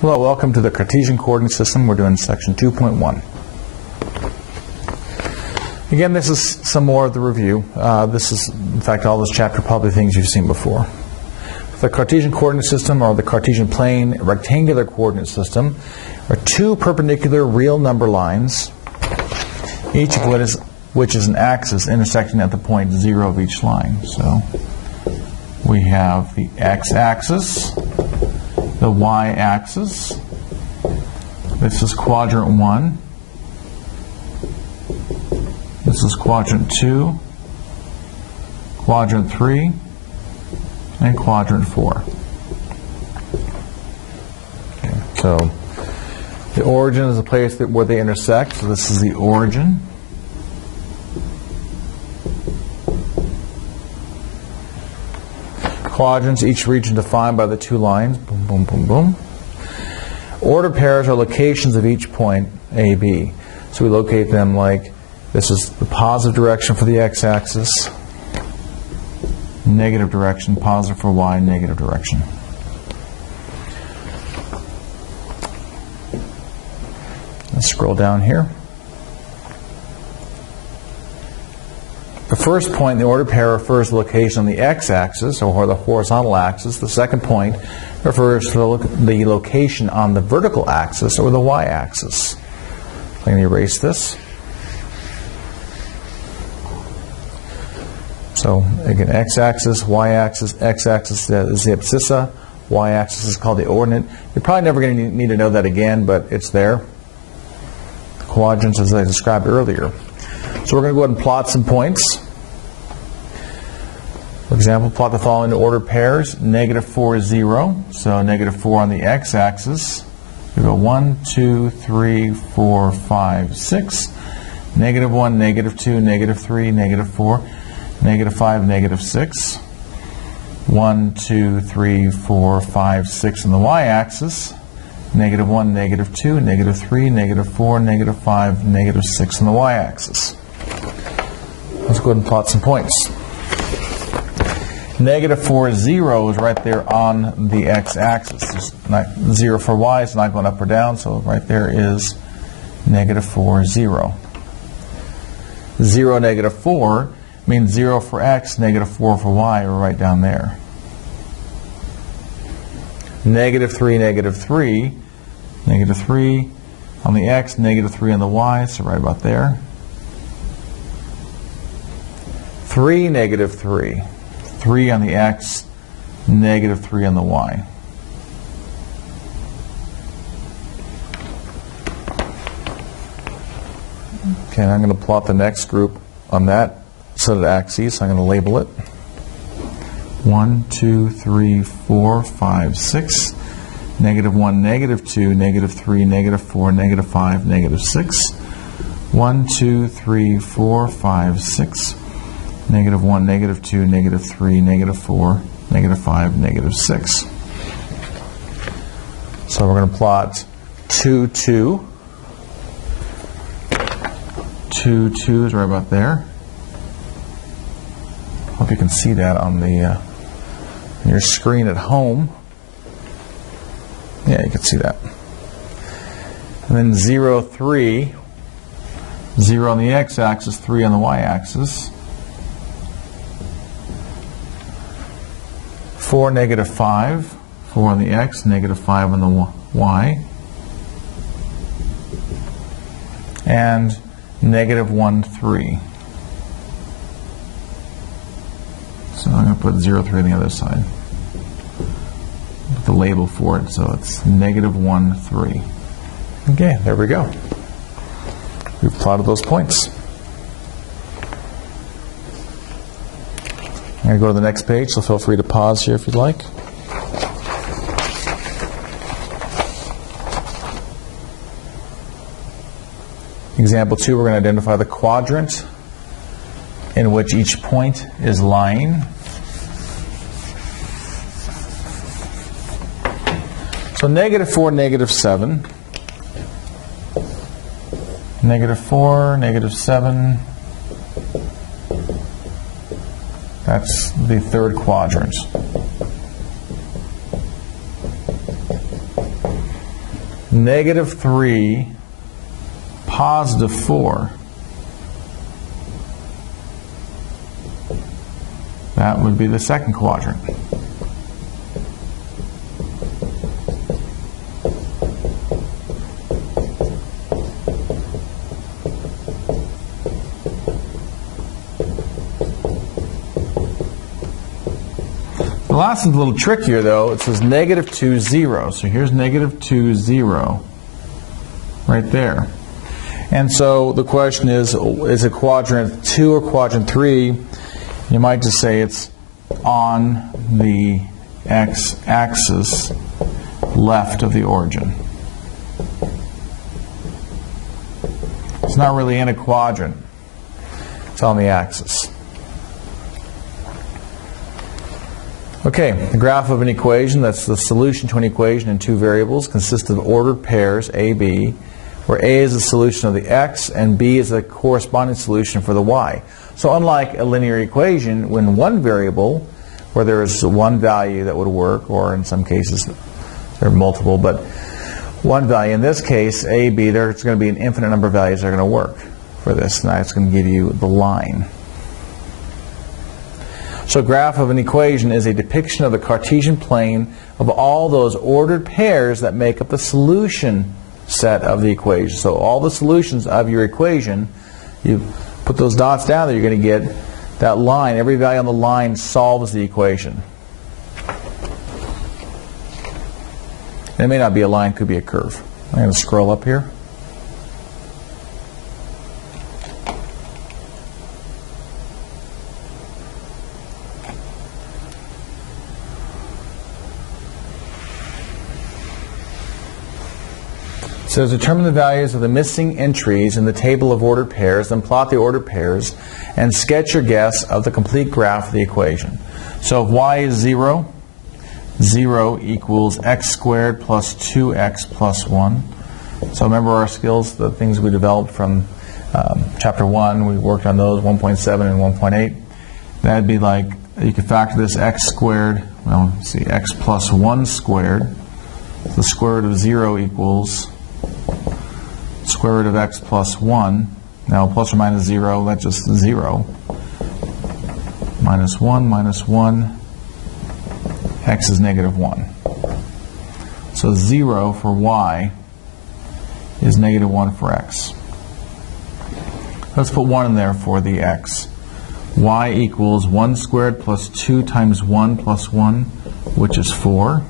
Hello, welcome to the Cartesian Coordinate System. We're doing section 2.1. Again, this is some more of the review. This is, in fact, all this chapter probably things you've seen before. The Cartesian Coordinate System, or the Cartesian plane rectangular coordinate system, are two perpendicular real number lines, each of which is an axis intersecting at the point 0 of each line. So we have the x-axis, the y-axis. This is quadrant 1. This is quadrant 2, quadrant 3, and quadrant 4. Okay, so the origin is the place where they intersect. So this is the origin. Quadrants, each region defined by the two lines. Boom, boom, boom, boom. Order pairs are locations of each point A, B. So we locate them like this is the positive direction for the x-axis, negative direction, positive for y, negative direction. Let's scroll down here. The first point in the ordered pair refers to the location on the x-axis, or the horizontal axis. The second point refers to the location on the vertical axis, or the y-axis. I'm going to erase this. So, again, x-axis, y-axis, x-axis is the abscissa, y-axis is called the ordinate. You're probably never going to need to know that again, but it's there. The quadrants, as I described earlier. So we're going to go ahead and plot some points. For example, plot the following ordered pairs. Negative 4 is 0. So negative 4 on the x-axis. We go 1, 2, 3, 4, 5, 6. Negative 1, negative 2, negative 3, negative 4, negative 5, negative 6. 1, 2, 3, 4, 5, 6 on the y-axis. Negative 1, negative 2, negative 3, negative 4, negative 5, negative 6 on the y-axis. Let's go ahead and plot some points. Negative 4, 0 is right there on the x-axis. 0 for y, it's not going up or down, so right there is negative 4, 0. 0, negative 4 means 0 for x, negative 4 for y are right down there. Negative 3, negative 3. Negative 3 on the x, negative 3 on the y, so right about there. 3, negative 3. 3 on the x, negative 3 on the y. Okay, and I'm going to plot the next group on that set of axes. I'm going to label it 1, 2, 3, 4, 5, 6. Negative 1, negative 2, negative 3, negative 4, negative 5, negative 6. 1, 2, 3, 4, 5, 6. Negative 1, negative 2, negative 3, negative 4, negative 5, negative 6. So we're going to plot 2, 2. 2, 2 is right about there. Hope you can see that on the your screen at home. Yeah, you can see that. And then 0, 3. 0 on the x-axis, 3 on the y-axis. 4, negative 5. 4 on the x, negative 5 on the y. And negative 1, 3. So I'm going to put 0, 3 on the other side. Put the label for it, so it's negative 1, 3. Okay, there we go. We've plotted those points. I'm going to go to the next page, so feel free to pause here if you'd like. Example 2, we're going to identify the quadrant in which each point is lying. So negative 4, negative 7. Negative 4, negative 7. That's the third quadrant. negative 3, positive 4. That would be the second quadrant. The last one's a little trickier, though. It says negative 2, 0. So here's negative 2, 0 right there. And so the question is it quadrant 2 or quadrant 3? You might just say it's on the x-axis left of the origin. It's not really in a quadrant. It's on the axis. Okay, the graph of an equation, that's the solution to an equation in two variables, consists of ordered pairs, A, B, where A is the solution of the x and B is the corresponding solution for the y. So unlike a linear equation, when one variable, where there is one value that would work, or in some cases there are multiple, but one value, in this case, A, B, there's going to be an infinite number of values that are going to work for this, and that's going to give you the line. So a graph of an equation is a depiction of the Cartesian plane of all those ordered pairs that make up the solution set of the equation. So all the solutions of your equation, you put those dots down there, you're going to get that line. Every value on the line solves the equation. And it may not be a line, it could be a curve. I'm going to scroll up here. It says determine the values of the missing entries in the table of ordered pairs, then plot the ordered pairs, and sketch your guess of the complete graph of the equation. So if y is 0, 0 equals x squared plus 2x plus 1. So remember our skills, the things we developed from chapter 1, we worked on those, 1.7 and 1.8. That would be like, you could factor this x squared, well, let's see, x plus 1 squared. The square root of 0 equals square root of x plus 1. Now plus or minus 0, that's just 0. Minus 1, x is negative 1. So 0 for y is negative 1 for x. Let's put 1 in there for the x. Y equals 1 squared plus 2 times 1 plus 1, which is 4.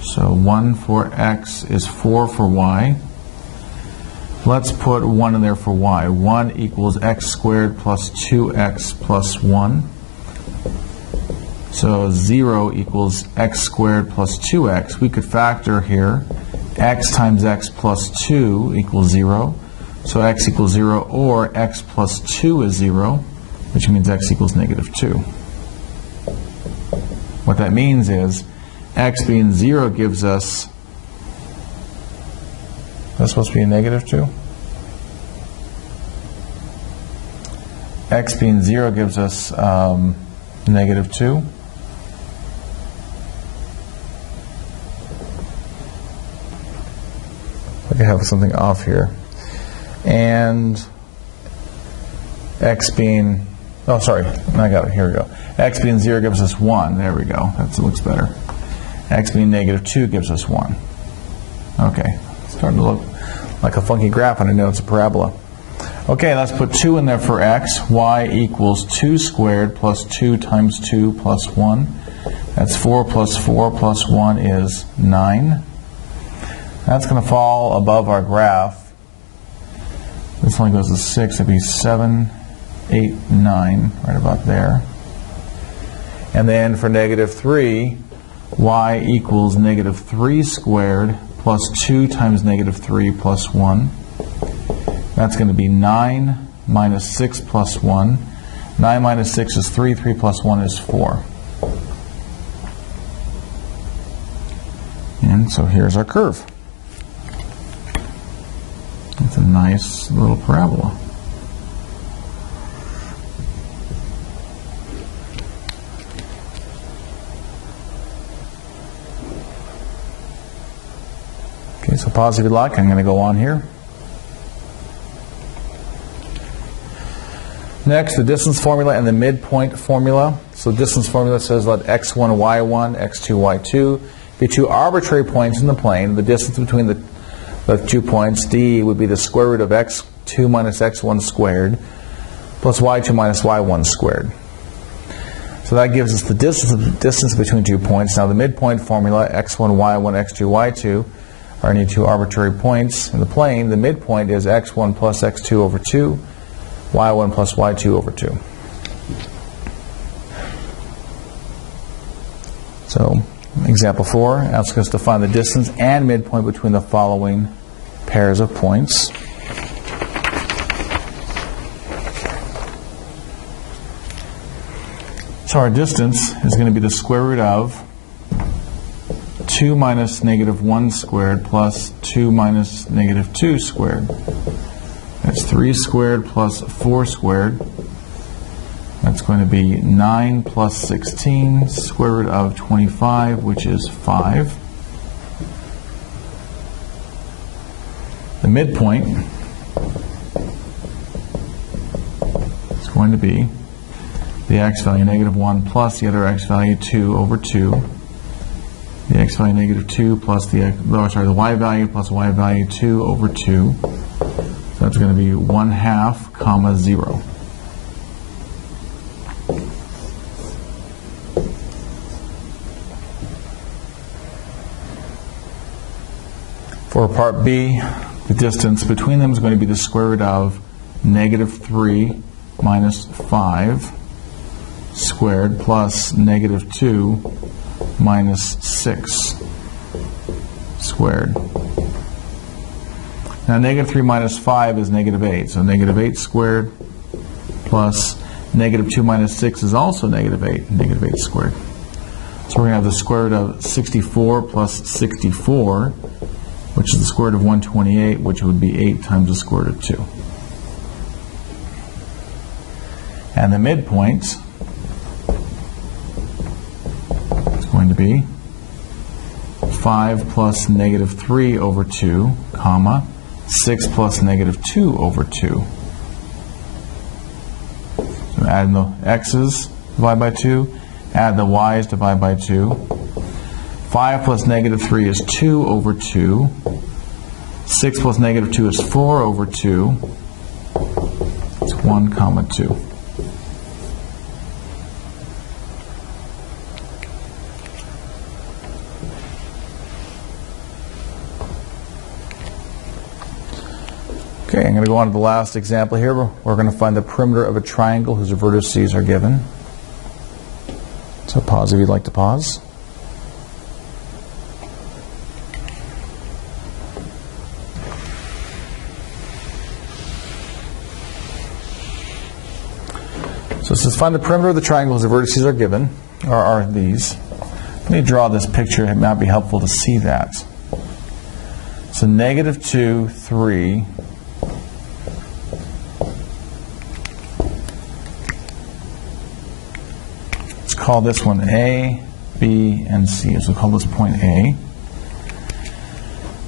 So 1 for x is 4 for y. Let's put 1 in there for y. 1 equals x squared plus 2x plus 1. So 0 equals x squared plus 2x. We could factor here. X times x plus 2 equals 0. So x equals 0, or x plus 2 is 0, which means x equals negative 2. What that means is x being 0 gives us, that's supposed to be a negative 2? X being 0 gives us negative 2. I have something off here. And x being, oh sorry, I got it, here we go. X being 0 gives us 1, there we go, that looks better. X being negative 2 gives us 1. Okay, it's starting to look like a funky graph, and I know it's a parabola. Okay, let's put 2 in there for x. Y equals 2 squared plus 2 times 2 plus 1. That's 4 plus 4 plus 1 is 9. That's going to fall above our graph. This only goes to 6. It'd be 7, 8, 9, right about there. And then for negative 3, y equals negative 3 squared plus 2 times negative 3 plus 1. That's going to be 9 minus 6 plus 1. 9 minus 6 is 3. 3 plus 1 is 4. And so here's our curve. It's a nice little parabola. Okay, so pause if you like. I'm going to go on here. Next, the distance formula and the midpoint formula. So the distance formula says let x1, y1, x2, y2 be two arbitrary points in the plane. The distance between the 2 points, d, would be the square root of x2 minus x1 squared plus y2 minus y1 squared. So that gives us the distance between 2 points. Now the midpoint formula, x1, y1, x2, y2, are any two arbitrary points in the plane. The midpoint is x1 plus x2 over 2, y1 plus y2 over 2. So, example 4 asks us to find the distance and midpoint between the following pairs of points. So our distance is going to be the square root of 2 minus negative 1 squared plus 2 minus negative 2 squared. That's 3 squared plus 4 squared. That's going to be 9 plus 16, square root of 25, which is 5. The midpoint is going to be the x value negative 1 plus the other x value 2 over 2. The x value negative 2 plus the y value plus y value 2 over 2. So that's going to be 1/2, comma 0. For part B, the distance between them is going to be the square root of negative 3 minus 5 squared plus negative 2 minus 6 squared. Now negative 3 minus 5 is negative 8, so negative 8 squared plus negative 2 minus 6 is also negative 8, negative 8 squared. So we're going to have the square root of 64 plus 64, which is the square root of 128, which would be 8 times the square root of 2. And the midpoint is going to be 5 plus negative 3 over 2, comma, 6 plus negative 2 over 2. So add the x's, divide by 2. Add the y's, divide by 2. 5 plus negative 3 is 2 over 2. 6 plus negative 2 is 4 over 2. It's 1, comma 2. Okay, I'm going to go on to the last example here. We're going to find the perimeter of a triangle whose vertices are given. So pause if you'd like to pause. So it says find the perimeter of the triangle whose vertices are given, or are these. Let me draw this picture. It might be helpful to see that. So negative 2, 3. Let's call this one A, B, and C. So we'll call this point A.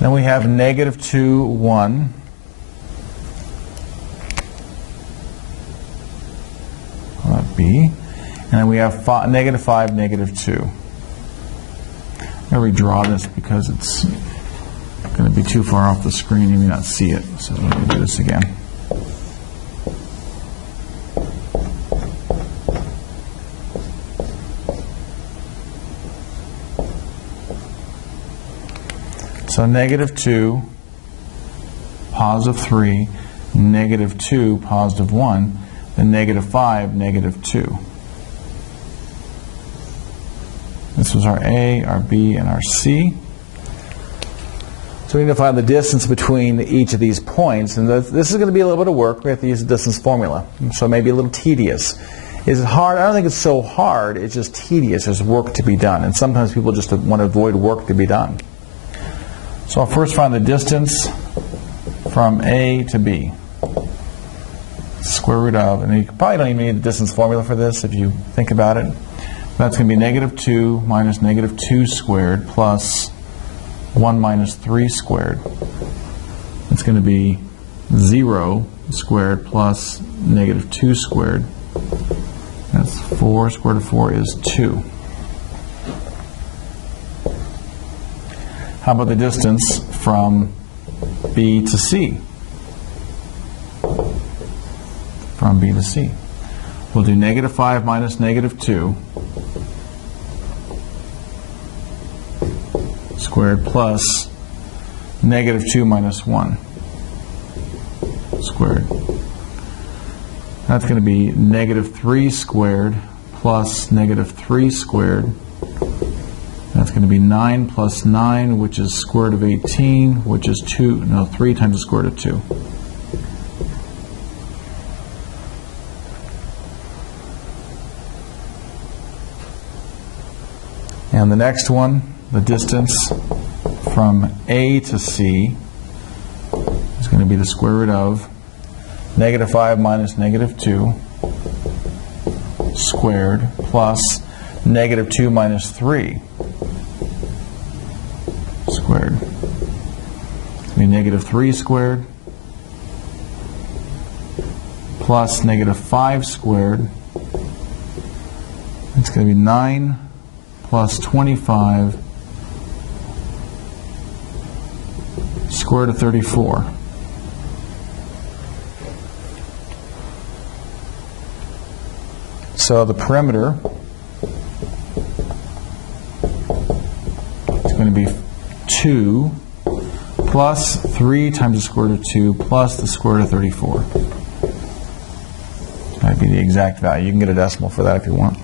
Then we have negative 2, 1. B. And then we have negative 5, negative 2. I'm going to redraw this because it's going to be too far off the screen. You may not see it. So let me do this again. So negative 2, positive 3, negative 2, positive 1. Then negative 5, negative 2. This was our A, our B, and our C. So we need to find the distance between each of these points. And this is going to be a little bit of work. We have to use the distance formula. So it may be a little tedious. Is it hard? I don't think it's so hard. It's just tedious. There's work to be done. And sometimes people just want to avoid work to be done. So I'll first find the distance from A to B. Square root of, and you probably don't even need the distance formula for this if you think about it. That's going to be negative 2 minus negative 2 squared plus 1 minus 3 squared. It's going to be 0 squared plus negative 2 squared. That's 4. Square root of 4 is 2. How about the distance from B to C? From B to C. We'll do negative 5 minus negative 2 squared plus negative 2 minus 1 squared. That's going to be negative 3 squared plus negative 3 squared. That's going to be 9 plus 9, which is square root of 18, which is 3 times the square root of 2. And the next one, the distance from A to C is going to be the square root of negative 5 minus negative 2 squared plus negative 2 minus 3 squared. It's going to be negative 3 squared plus negative 5 squared. It's going to be 9 plus 25 square root of 34. So the perimeter is going to be 2 plus 3 times the square root of 2 plus the square root of 34. That would be the exact value. You can get a decimal for that if you want.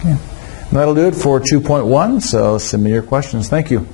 Okay. That'll do it for 2.1, so submit your questions. Thank you.